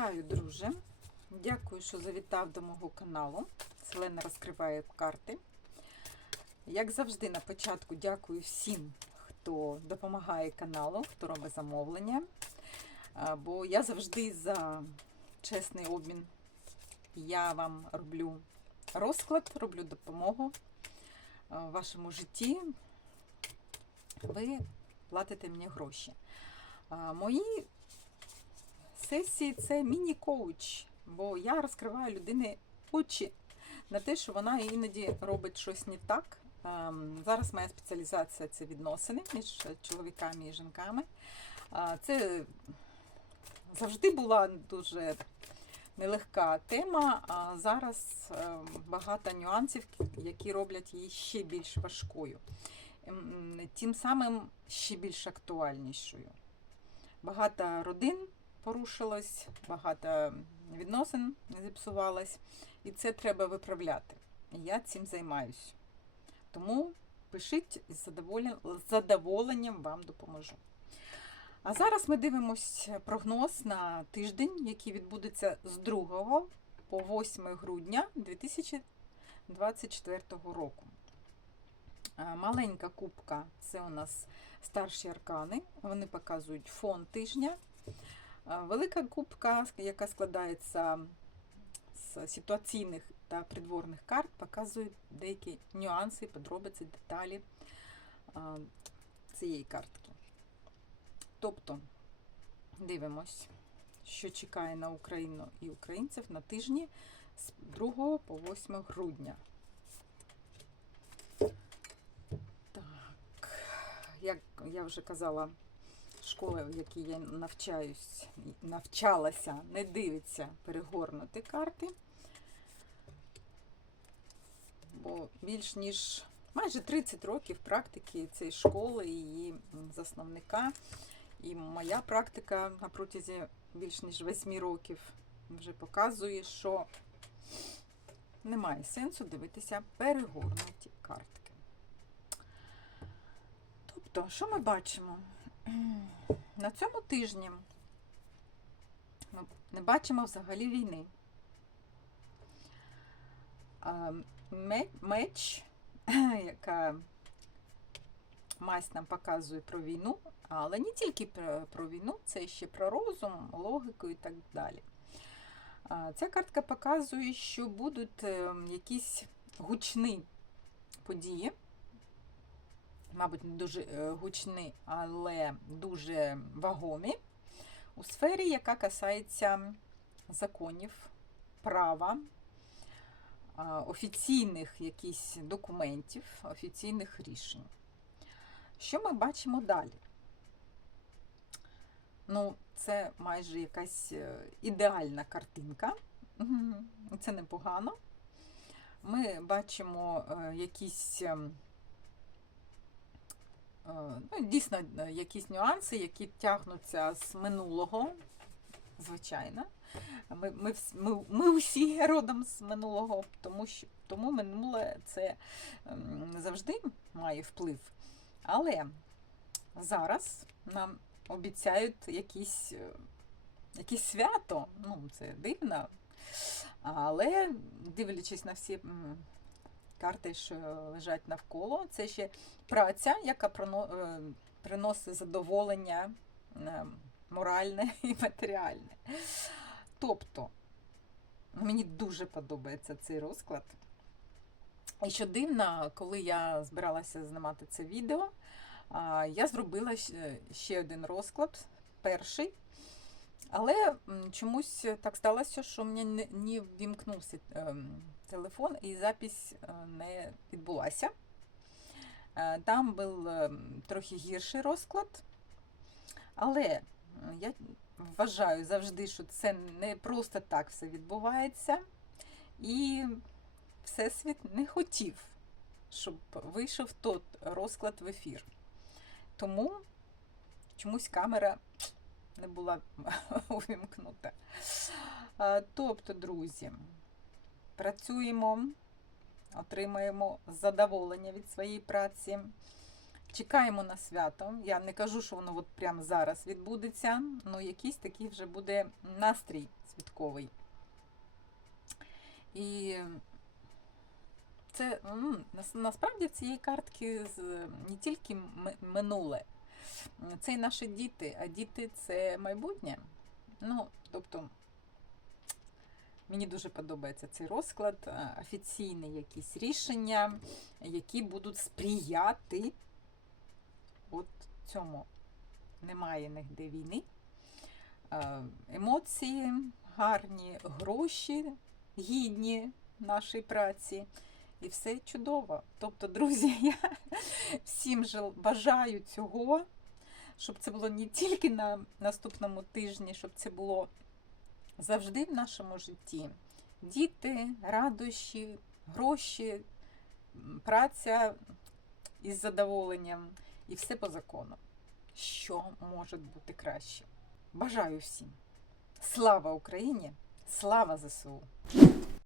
Вітаю, друже! Дякую, що завітав до мого каналу. Селена розкриває карти. Як завжди, на початку дякую всім, хто допомагає каналу, хто робить замовлення. Бо я завжди за чесний обмін. Я вам роблю розклад, роблю допомогу в вашому житті. Ви платите мені гроші. Мої сесії це міні-коуч, бо я розкриваю людини очі на те, що вона іноді робить щось не так. Ем, Зараз моя спеціалізація це відносини між чоловіками і жінками. Це завжди була дуже нелегка тема, а зараз ем, багато нюансів, які роблять її ще більш важкою. Ем, Тим самим ще більш актуальнішою. Багато родин порушилось, багато відносин зіпсувалось, і це треба виправляти. Я цим займаюсь. Тому пишіть з задоволенням вам допоможу. А зараз ми дивимось прогноз на тиждень, який відбудеться з 2 по 8 грудня 2024 року. Маленька кубка це у нас старші аркани. Вони показують фон тижня. Велика кубка, яка складається з ситуаційних та придворних карт, показує деякі нюанси, подробиці, деталі цієї картки. Тобто, дивимось, що чекає на Україну і українців на тижні з 2 по 8 грудня. Так, як я вже казала, школа, в якій я навчаюсь, навчалася, не дивиться перегорнути карти. Бо більш ніж майже 30 років практики цієї школи, її засновника. І моя практика на протязі більш ніж 8 років вже показує, що немає сенсу дивитися перегорнуті картки. Тобто, що ми бачимо? На цьому тижні ми не бачимо взагалі війни. Меч, яка масть нам показує про війну, але не тільки про, війну, це ще про розум, логіку і так далі. Ця картка показує, що будуть е, якісь гучні події, мабуть, не дуже е, гучні, але дуже вагомі у сфері, яка касається законів, права, офіційних якісь документів, офіційних рішень. Що ми бачимо далі? Ну, це майже якась е, ідеальна картинка. Це непогано. Ми бачимо е, якісь ем, ну, дійсно е, якісь нюанси, які тягнуться з минулого, звичайно. Ми, ми, ми, ми усі родом з минулого, тому, що, тому минуле це ем, завжди має вплив. Але зараз нам обіцяють якісь, е, якісь свято. Ну, це дивно. Але дивлячись на всі карти, що лежать навколо, це ще праця, яка е, приносить задоволення е, моральне і матеріальне. Тобто, мені дуже подобається цей розклад. І що дивно, коли я збиралася знімати це відео, я зробила ще один розклад, перший. Але чомусь так сталося, що в мене не, не ввімкнувся ем, телефон і запись е, не відбулася. Е, Там був ем, трохи гірший розклад. Але я вважаю завжди, що це не просто так все відбувається. І Всесвіт не хотів, щоб вийшов тот розклад в ефір. Тому чомусь камера не була увімкнута. Тобто, друзі, працюємо, отримаємо задоволення від своєї праці. Чекаємо на свято. Я не кажу, що воно от прямо зараз відбудеться, але якийсь такий вже буде настрій святковий. І це насправді в цієї картки не тільки минуле, це і наші діти, а діти це майбутнє. Ну, тобто, мені дуже подобається цей розклад, е, офіційні якісь рішення, які будуть сприяти от цьому. Немає нігде війни. Е, Емоції гарні, гроші гідні нашої праці. І все чудово. Тобто, друзі, я всім бажаю цього, щоб це було не тільки на наступному тижні, щоб це було завжди в нашому житті. Діти, радощі, гроші, праця із задоволенням і все по закону. Що може бути краще? Бажаю всім. Слава Україні! Слава ЗСУ!